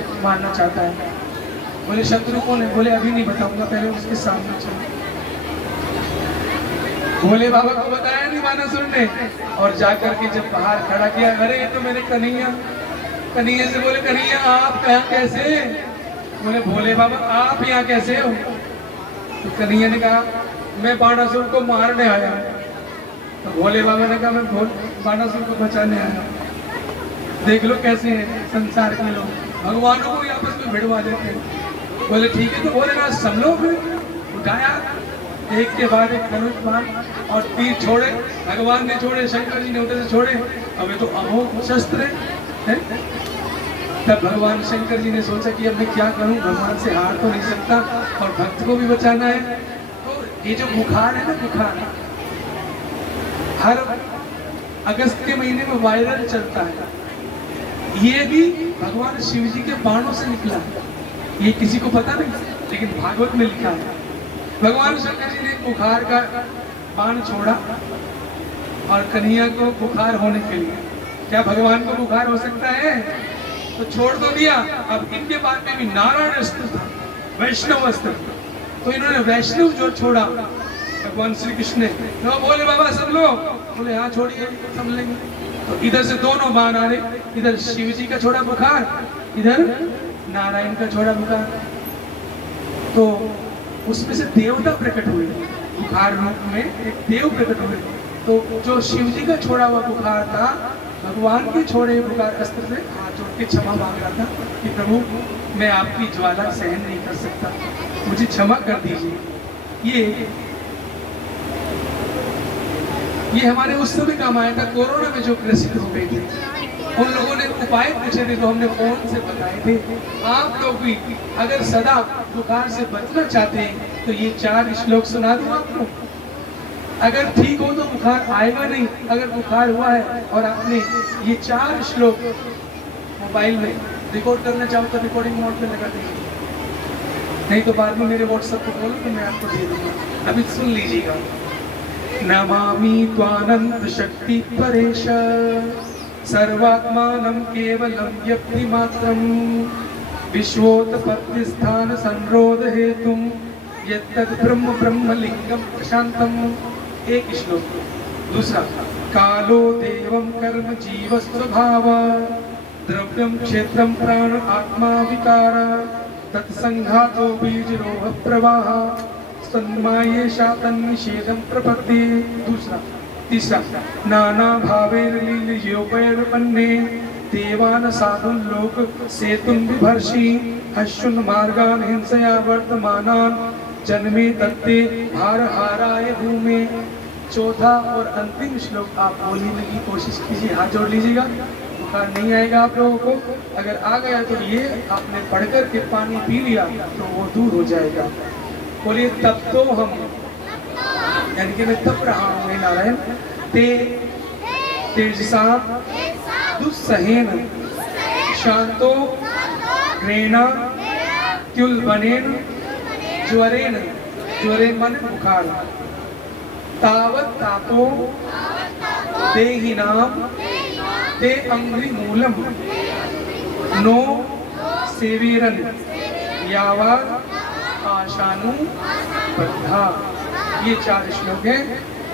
तुम्हें मारना चाहता है। बोले शत्रु कौन है? बोले अभी नहीं बताऊंगा, पहले उसके सामने चलो। भोले बाबा को बताया नहीं बानासुर ने, और जाकर के जब बाहर खड़ा किया, अरे ये तो मेरे कन्हैया। कन्हैया से बोले कन्हैया आप यहाँ कैसे? बोले भोले बाबा आप यहाँ कैसे हो? तो कन्हैया ने कहा मैं बानासुर को मारने आया। तो भोले बाबा ने कहा मैं बानासुर को बचाने आया। देख लो कैसे हैं संसार के लोग, भगवानों को आपस में भिड़वा देते हैं। बोले ठीक है, तो भोलेनाथ संभलो। फिर उठाया एक के बाद एक धनुष बाण और तीर छोड़े, भगवान ने छोड़े, शंकर जी ने उधर से छोड़े। अब ये तो अमोघ शस्त्र है। तब भगवान शंकर जी ने सोचा कि अब मैं क्या करूं, भगवान से हार तो नहीं सकता और भक्त को भी बचाना है। तो ये जो बुखार है ना, बुखार हर अगस्त के महीने में वायरल चलता है, ये भी भगवान शिव जी के बाणों से निकला है। ये किसी को पता नहीं, लेकिन भागवत में लिखा है। भगवान शंकर जी ने बुखार का बाण छोड़ा और कन्हैया को बुखार होने के लिए, क्या भगवान को बुखार हो सकता है? तो छोड़ तो दिया। अब इनके बाद में भी नारायण अस्त्र था, वैष्णव अस्त्र। तो इन्होंने वैष्णव जो छोड़ा भगवान श्री कृष्ण ने, तो बोले बाबा सब लोग, बोले हाँ छोड़िए सब लेंगे। तो इधर से दोनों बाण आ रहे, इधर शिव जी का छोड़ा बुखार, इधर नारायण का छोड़ा बुखार। तो उसमें से देवता प्रकट हुए, बुखार रूप में एक देव प्रकट हुए। तो जो शिव जी का छोड़ा हुआ बुखार था, भगवान के छोड़े हुए बुखार अस्त्र से हाथ जोड़ के क्षमा मांग रहा था कि प्रभु मैं आपकी ज्वाला सहन नहीं कर सकता, मुझे क्षमा कर दीजिए। ये हमारे उस समय काम आया था, कोरोना में जो ग्रसित हो गए थे, उन लोगों ने उपाय पूछे थे तो हमने फोन से बताए थे। आप लोग भी अगर सदा बुखार से बचना चाहते हैं तो ये 4 श्लोक सुना दूं आपको। अगर ठीक हो तो बुखार आएगा नहीं, अगर बुखार हुआ है और आपने ये 4 श्लोक मोबाइल में रिकॉर्ड करना चाहो तो रिकॉर्डिंग मोड पे लगा दीजिए, नहीं तो बाद में मेरे व्हाट्सएप को बोलो तो मैं आपको दे दूंगा। अभी सुन लीजिएगा। नमामि त्वानंत शक्ति परेश सर्वात्मानं केवलं व्यक्तिमात्रं विश्वोत्पत्ति स्थान संरोध हेतुं यत्तद् ब्रह्म ब्रह्मलिंगं प्रशांतम्। एक श्लोक। दूसरा, कालो देवं कर्म जीव स्वभाव द्रव्यं क्षेत्रं प्राण आत्मा विकार तत्संघातो बीजरोह प्रवाह सन्माये शातन्निषेधं प्रपत्ति। दूसरा। तीसरा, नाना भावेन लीलयोपैर्पन्ने देवान साधुन लोक सेतुं बिभर्षि अश्वन् मार्गान् हिंसया वर्तमानान् जन्मे तत्ते भार हाराय भूमे। चौथा और अंतिम श्लोक आप बोलने की कोशिश कीजिए, हाथ जोड़ लीजिएगा। बुखार नहीं आएगा आप लोगों को, अगर आ गया तो ये आपने पढ़कर के पानी पी लिया तो वो दूर हो जाएगा। बोलिए तब तो हम, यानी कि मैं तप रहा हूँ हे नारायण, ते तेजसा दुस्सहेन शांतो घृणा त्युल्बनेन ज्वरेन, ज्वरेन माने बुखार, तावत तापो देहिनाम ते अंघ्रिमूलम नो सेवीरन यावत् आशानु बद्धा। ये 4 श्लोक हैं।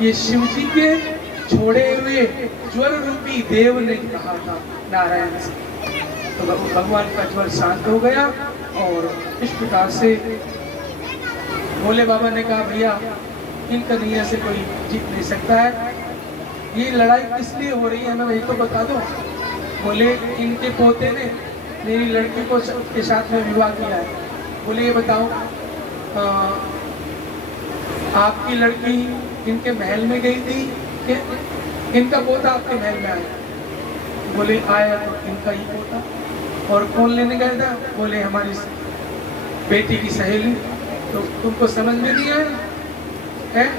ये शिव जी के छोड़े हुए ज्वर रूपी देव ने कहा था नारायण से। तो भगवान का ज्वर शांत हो गया और इस प्रकार से भोले बाबा ने कहा भैया इन कन्हैया से कोई जीत नहीं सकता है। ये लड़ाई किस लिए हो रही है हमें वही तो बता दो। बोले इनके पोते ने मेरी लड़की को के साथ में विवाह किया है। बोले ये बताओ आपकी लड़की इनके महल में गई थी कि इनका पोता आपके महल में आया? बोले आया तो इनका ही पोता। और कौन लेने गया था? बोले हमारी बेटी की सहेली। तो तुमको समझ में नहीं आया?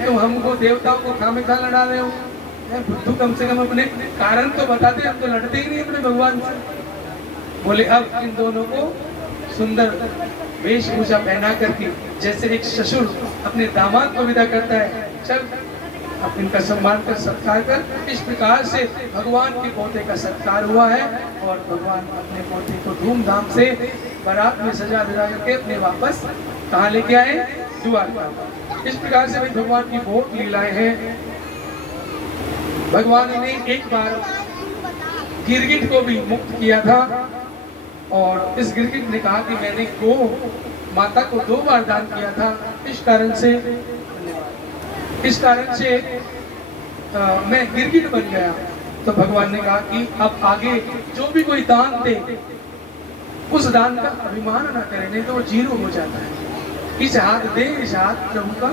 तुम हमको देवताओं को खामेखा लड़ा रहे हो। बुद्धू कम से कम अपने कारण तो बताते, हम तो लड़ते ही नहीं अपने भगवान से। बोले अब इन दोनों को सुंदर वेशभूषा पहना करके, जैसे एक ससुर अपने दामाद को विदा करता है, चल अब इनका सम्मान कर सत्कार कर। इस प्रकार से भगवान के पोते का सत्कार हुआ है और भगवान अपने पोते को धूमधाम से बारात में सजा धजा करके अपने वापस कहाँ लेके आए, द्वारका। इस प्रकार से भाई भगवान की बहुत लीलाएं हैं। भगवान ने एक बार गिरगिट को भी मुक्त किया था और इस गिरगिट ने कहा कि मैंने गो माता को 2 बार दान किया था, इस कारण से मैं गिरगिट बन गया। तो भगवान ने कहा कि अब आगे जो भी कोई दान दे उस दान का अभिमान ना करे, नहीं तो वो जीरो हो जाता है। इस हाथ दे, इस हाथ प्रभु का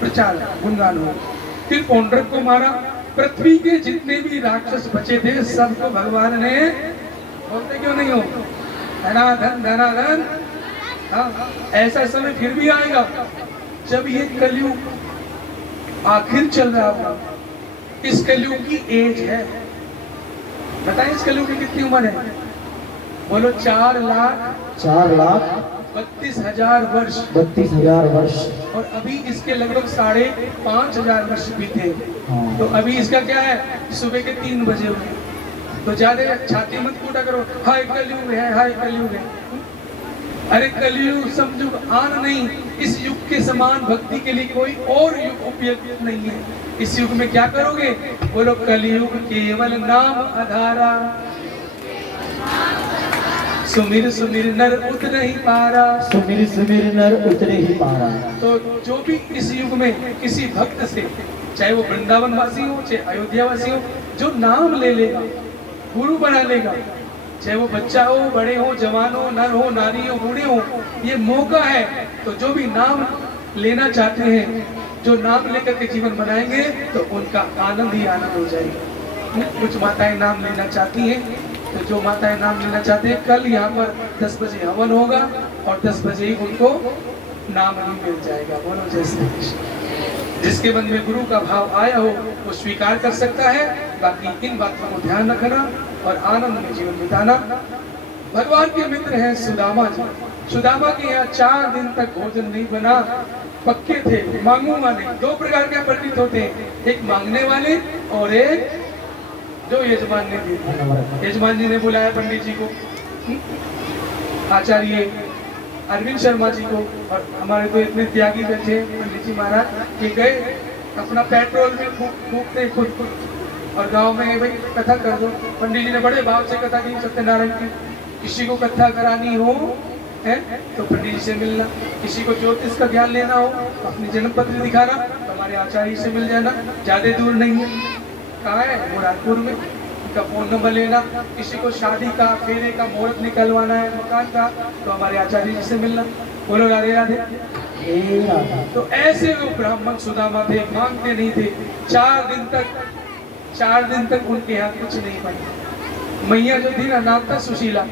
प्रचार गुणगान हो। फिर पौंड्रक को मारा। पृथ्वी के जितने भी राक्षस बचे थे सबको भगवान ने, बोलते क्यों नहीं हो, धनाधन धनाधन। हाँ, ऐसा समय फिर भी आएगा जब ये कलयुग आखिर चल रहा होगा। इस कलयुग की एज है, बताएं इस कलयुग की कितनी उम्र है? बोलो 4,32,000 वर्ष। 32,000 वर्ष। और अभी इसके लगभग 5,500 वर्ष बीते। हाँ। तो अभी इसका क्या है, सुबह के 3 बजे हुए। तो ज्यादा छाती मत फूटा करो, हाय कलयुग है, हाय कलयुग है। अरे कलयुग समझो आन नहीं, इस युग के समान भक्ति के लिए कोई और युग उपयुक्त नहीं है। इस युग में क्या करोगे? बोलो कलयुग केवल नाम आधारा, सुमिर सुमिर नर उतर ही पारा। सुमिर सुमिर नर उतरे ही पारा। तो जो भी इस युग में किसी भक्त से, चाहे वो वृंदावन वासी हो चाहे अयोध्या वासी हो, जो नाम ले लेगा गुरु बना लेगा, चाहे वो बच्चा हो, बड़े हो, जवान हो, नर हो, नारी हो, बूढ़े हो, ये मौका है। तो जो भी नाम लेना चाहते हैं, जो नाम लेकर के जीवन बनाएंगे तो उनका आनंद ही आनंद हो जाएगा। कुछ माताएं नाम लेना चाहती हैं, तो जो माताएं नाम लेना चाहते हैं, कल यहाँ पर 10 बजे हवन होगा और 10 बजे ही उनको नाम भी मिल जाएगा। बोलो जय श्री कृष्ण। जिसके मन में गुरु का भाव आया हो वो स्वीकार कर सकता है। बाकी इन बातों को ध्यान रखना और आनंद में जीवन बिताना। भगवान के मित्र हैं सुदामा जी। सुदामा के यहाँ 4 दिन तक भोजन नहीं बना, पक्के थे, मांगू वाले। 2 प्रकार के पंडित होते हैं, एक मांगने वाले और एक जो यजमान ने दिए। यजमान जी ने बुलाया पंडित जी को, आचार्य अरविंद शर्मा जी को, और हमारे तो इतने त्यागी बैठे पंडित जी महाराज कि गए अपना पेट्रोल में फूकते खुद और गांव में भाई कथा कर दो। पंडित जी ने बड़े भाव से कथा की, सत्यनारायण की। किसी को कथा करानी हो है तो पंडित जी से मिलना, किसी को ज्योतिष का ज्ञान लेना हो अपनी जन्म पत्र दिखाना तो हमारे आचार्य से मिल जाना, ज्यादा दूर नहीं है। कहाँ है? मुरादपुर में। उनका फोन नंबर लेना, किसी को शादी का, फेरे का, मुहूर्त निकलवाना है, मकान का, तो हमारे आचार्य जी से मिलना। बोलो राधे राधे। तो ऐसे वो ब्राह्मण सुदामा थे, मांगते नहीं थे। 4 दिन तक उनके यहाँ कुछ नहीं बना। मैया जो थी ना, नाम था सुशीला,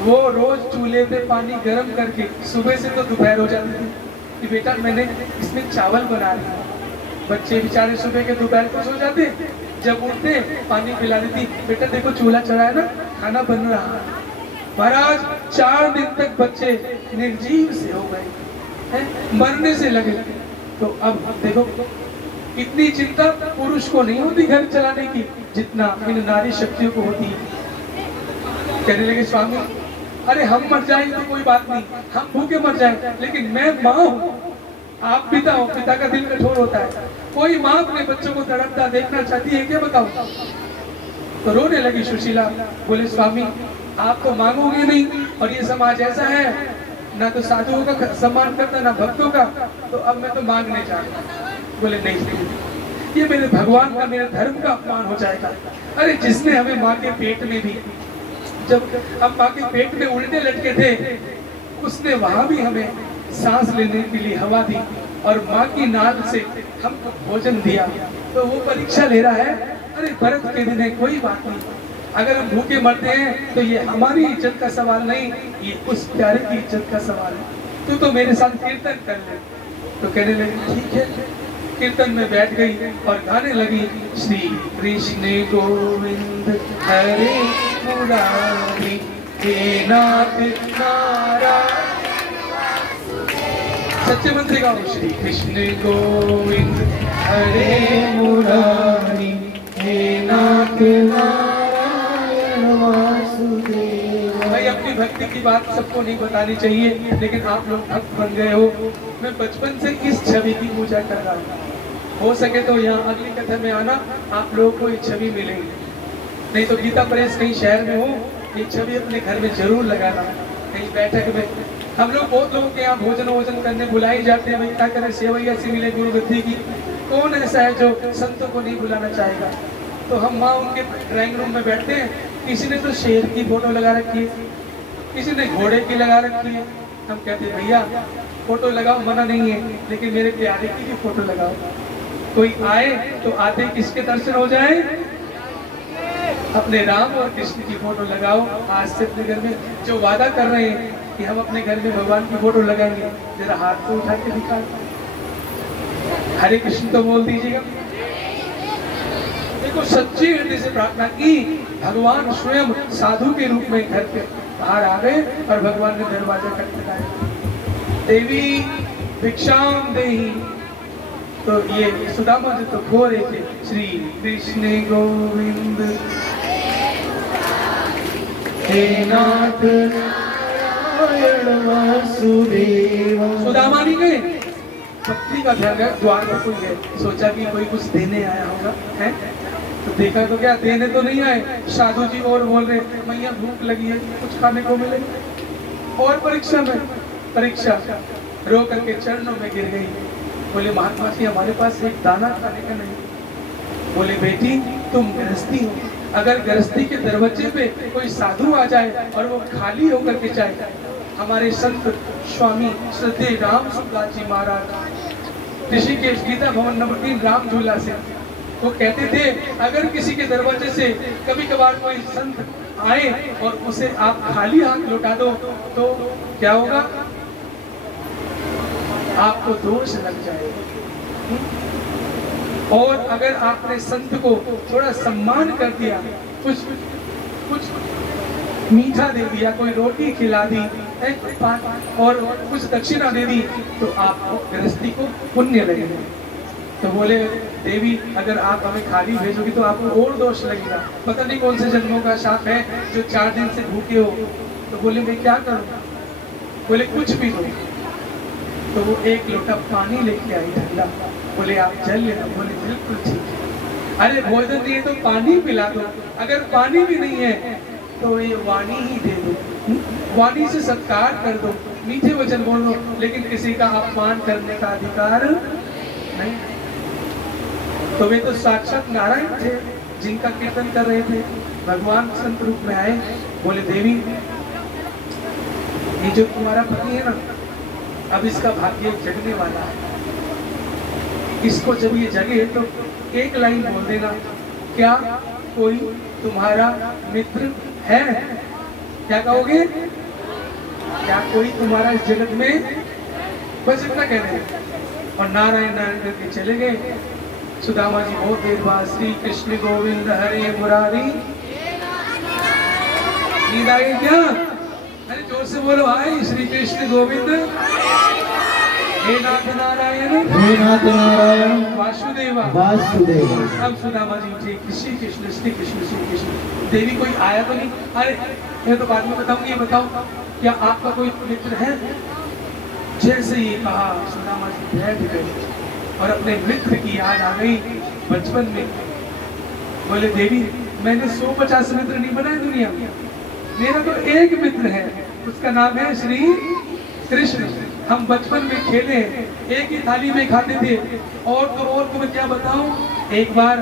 वो रोज चूल्हे पे पानी गर्म करके सुबह से तो दोपहर हो जाती थी कि बेटा मैंने इसमें चावल बना दिया। बच्चे बेचारे सुबह के दोपहर को सो जाते, जब उठते पानी पिला देती, बेटा देखो चूल्हा चढ़ा है ना, खाना बन रहा है। महाराज 4 दिन तक बच्चे निर्जीव से हो गए हैं, मरने से लगे। तो अब देखो इतनी चिंता पुरुष को नहीं होती घर चलाने की जितना इन नारी शक्तियों को होती है। कहने लगे स्वामी अरे हम मर जाएंगे तो कोई बात नहीं, हम भूखे मर जाएंगे, लेकिन मैं माँ हूँ, आप पिता हो, पिता का दिल कठोर होता है। कोई माँ अपने बच्चों को तड़पता देखना चाहती है क्या? बताओ। तो रोने लगी सुशीला। बोले स्वामी आप तो मांगोगे नहीं, और ये समाज ऐसा है ना तो साधुओं का सम्मान करता ना भक्तों का, तो अब मैं तो मांगने चाहता। बोले नहीं, ये मेरे भगवान का, मेरे धर्म का अपमान हो जाएगा। अरे जिसने हमें माँ के पेट में भी, जब हम माँ के पेट में उल्टे लटके थे, उसने वहां भी हमें सांस लेने के लिए हवा दी और माँ की नाद से हमको भोजन दिया, तो वो परीक्षा ले रहा है। अरे व्रत के दिन है, कोई बात नहीं, अगर हम भूखे मरते हैं तो ये हमारी इज्जत का सवाल नहीं, ये उस प्यारे की इज्जत का सवाल है। तू तो मेरे साथ कीर्तन कर ले। तो कहने लगी ठीक है। कीर्तन में बैठ गई और गाने लगी, श्री कृष्ण गोविंद हरे मुरारी, हे नाथ नारायण। सच्चे मंत्री गाओ, श्री कृष्ण गोविंद हरे मुरारी हे नाथ नारायण वासुदेव। भाई अपनी भक्ति की बात सबको नहीं बतानी चाहिए, लेकिन आप लोग भक्त बन गए हो। मैं बचपन से इस छवि की पूजा कर रहा हूँ। हो सके तो यहाँ अगली कथा में आना, आप लोगों को ये छवि मिलेगी। नहीं तो गीता प्रेस कहीं शहर में हो, ये छवि अपने घर में जरूर लगाना। कहीं बैठक में हम लोग बहुत लोगों के यहाँ भोजन करने बुलाए जाते हैं, भाई क्या करें, सेवैया से मिले गुरु गद्दी की। कौन ऐसा है जो संतों को नहीं बुलाना चाहेगा। तो हम वहाँ उनके ड्राइंग रूम में बैठते हैं, किसी ने तो शेर की फोटो लगा रखी है, किसी ने घोड़े की लगा रखी है। हम कहते हैं भैया फोटो लगाओ, मना नहीं है, लेकिन मेरे प्यारे की भी फोटो लगाओ। कोई आए तो आते किसके दर्शन हो जाए, अपने राम और कृष्ण की फोटो लगाओ। आज से अपने घर में जो वादा कर रहे हैं कि हम अपने घर में भगवान की फोटो लगाएंगे, जरा हाथ को उठा के दिखा, हरे कृष्ण तो बोल दीजिएगा। देखो सच्ची हृदय से प्रार्थना की, भगवान स्वयं साधु के रूप में घर के बाहर आ गए और भगवान ने दरवाजा खटखटाया, देवी भिक्षाम देहि। तो ये सुदामा जी तो खो रहे थे, श्री कृष्ण गोविंद हे नाथ नारायण वासुदेव। सुदामा नहीं गए, भक्ति का ध्यान है, द्वार पर कोई है, सोचा कि कोई कुछ देने आया होगा, है तो देखा तो क्या देने तो नहीं आए। साधु जी और बोल रहे, मैया भूख लगी है, कुछ खाने को मिले। और परीक्षा रो करके चरणों में गिर गई। बोले महात्मा जी हमारे पास एक दाना खाने का नहीं। बोले बेटी तुम गृहस्थी हो, अगर गृहस्थी के दरवाजे पे कोई साधु आ जाए और वो खाली होकर के जाए। हमारे संत स्वामी श्रद्धेय राम सुखदास जी महाराज ऋषिकेश गीता भवन नंबर 3 राम झूला से वो कहते थे, अगर किसी के दरवाजे से कभी कभार कोई संत आए और उसे आप खाली हाथ लौटा दो तो क्या होगा, आपको दोष लग जाएगा। और अगर आपने संत को थोड़ा सम्मान कर दिया, कुछ मीठा दे दिया, कोई रोटी खिला दी और कुछ दक्षिणा दे दी, तो आपको गृहस्थी को पुण्य लगेगा। तो बोले देवी अगर आप हमें खाली भेजोगी तो आपको और दोष लगेगा, पता नहीं कौन से जन्मों का शाप है जो 4 दिन से भूखे हो। तो बोले मैं क्या करूं। बोले कुछ भी दो। तो वो एक लोटा पानी लेके आई ठंडा। बोले आप जल ले लो। बोले बिल्कुल ठीक है। अरे भोजन नहीं है तो पानी पिला दो, अगर पानी भी नहीं है तो ये वाणी ही दे दो, वाणी से सत्कार कर दो, मीठे वचन बोल दो, लेकिन किसी का अपमान करने का अधिकार नहीं। तो वे तो साक्षात नारायण थे जिनका कीर्तन कर रहे थे, भगवान संत रूप में आए। बोले देवी ये जो तुम्हारा पति है ना, अब इसका भाग्य जगने वाला है, इसको जब ये जगे तो एक लाइन बोल देना, क्या कोई तुम्हारा मित्र है। क्या कहोगे, क्या कोई तुम्हारा इस जगत में, बस इतना कह रहे हैं। और नारायण नारायण करके चले गए। सुदामा जी बहुत देर बाद श्री कृष्ण गोविंद हरे मुरारी, नींद आई क्या, अरे जोर से बोलो हाय श्री कृष्ण गोविंद हे नाथ नारायण वासुदेवा वासुदेव। अब सुदामा जी उठे, श्री कृष्ण श्री कृष्ण श्री कृष्ण। देवी कोई आया तो नहीं, अरे मैं तो बाद में बताऊंगी, बताओ क्या आपका कोई मित्र है। जैसे ये कहा सुदामा जी बैठ गए और अपने मित्र की याद आ गई बचपन में। बोले देवी मैंने 150 मित्र नहीं बनाए दुनिया में, मेरा तो एक मित्र है, उसका नाम है श्री कृष्ण। हम बचपन में खेले, एक ही थाली में खाते थे। और तुम्हें क्या बताऊं, एक बार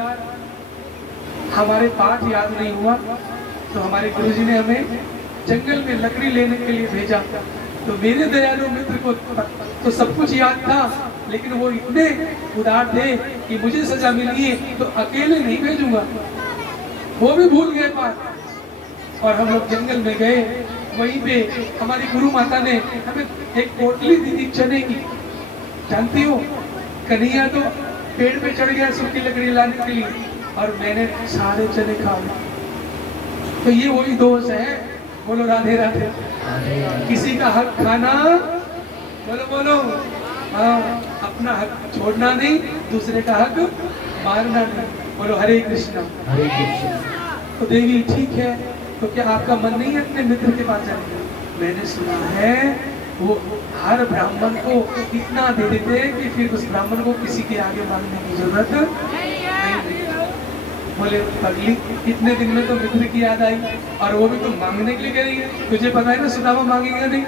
हमारे पाठ याद नहीं हुआ तो हमारे गुरुजी ने हमें जंगल में लकड़ी लेने के लिए भेजा। तो मेरे दयालु मित्र को तो सब कुछ याद था, लेकिन वो इतने उदार थे कि मुझे सजा मिली है तो अकेले नहीं भेजूंगा, वो भी भूल गए बात। और हम लोग जंगल में गए, वहीं पे हमारी गुरु माता ने हमें एक पोटली दी थी चने की, जानती हो। कन्हैया तो पेड़ पे चढ़ गया सूखी लकड़ी लाने के लिए और मैंने सारे चने खा लिए। तो ये वही दोष है। बोलो राधे राधे। किसी का हक खाना, बोलो बोलो। हाँ अपना हक छोड़ना नहीं, दूसरे का हक मारना नहीं। बोलो हरे कृष्णा। हरे कृष्ण। तो देवी ठीक है, तो क्या आपका मन नहीं है अपने मित्र के पास जाने का? मैंने सुना है वो हर ब्राह्मण को इतना दे देते हैं कि फिर उस ब्राह्मण को किसी के आगे मांगने की जरूरत नहीं। बोले पगली, इतने दिन में तो मित्र की याद आई और वो भी तुम मांगने के लिए कह रही है, तुझे पता है ना सुदामा मांगेगा नहीं।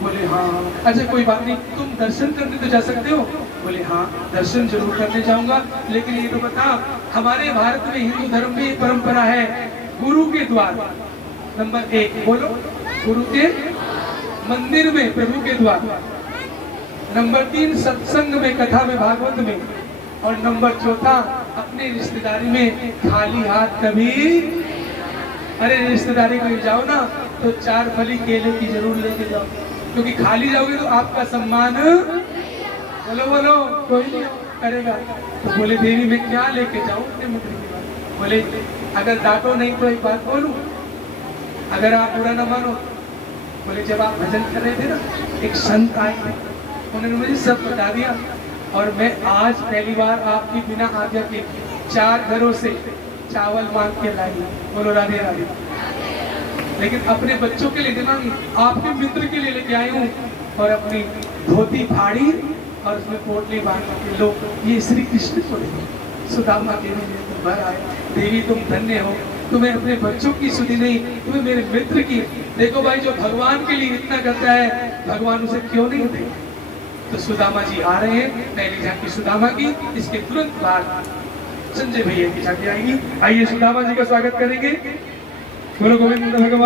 बोले हाँ। अच्छा कोई बात नहीं, तुम दर्शन करने तो जा सकते हो? बोले हाँ, दर्शन जरूर करने जाऊंगा, लेकिन ये तो बता, हमारे भारत में हिंदू धर्म में एक परंपरा है, गुरु के द्वार। नंबर 1 बोलो, गुरु के मंदिर में, प्रभु के द्वार। नंबर 3 सत्संग में, कथा में, भागवत में। और नंबर 4 अपने रिश्तेदारी में खाली हाथ कभी। अरे रिश्तेदारी में जाओ ना तो 4 फली केले की जरूर लेके जाओ, क्योंकि खाली जाओगे तो आपका सम्मान, बोलो बोलो, कोई नहीं करेगा। तो बोले देवी मैं क्या लेके जाऊं अपने मित्र की बात? बोले अगर डांटो नहीं तो एक बात बोलूं, अगर आप बुरा ना मानो। बोले जब आप भजन कर रहे थे ना, एक संत आए थे, उन्होंने मुझे सब बता दिया, और मैं आज पहली बार आपकी बिना आज्ञा के 4 घरों से चावल मांग के लाई। बोलो राधे राधे। लेकिन अपने बच्चों के लिए नहीं मांगी, आपके मित्र के लिए लेके आई हूँ। और अपनी धोती फाड़ी और उसमें पोटली बांध के लो, ये श्री कृष्ण को सुदामा के लिए तुम भर आए। देवी तुम धन्य हो, तुम्हें अपने बच्चों की सुधी नहीं, तुम्हें मेरे मित्र की। देखो भाई, जो भगवान के लिए इतना करता है, भगवान उसे क्यों नहीं दे? तो सुदामा जी आ रहे हैं, पहली झांकी सुदामा की, इसके तुरंत बाद संजय भैया की झांकी आएगी। आइए सुदामा जी का स्वागत करेंगे। बोलो गोविंद भगवान।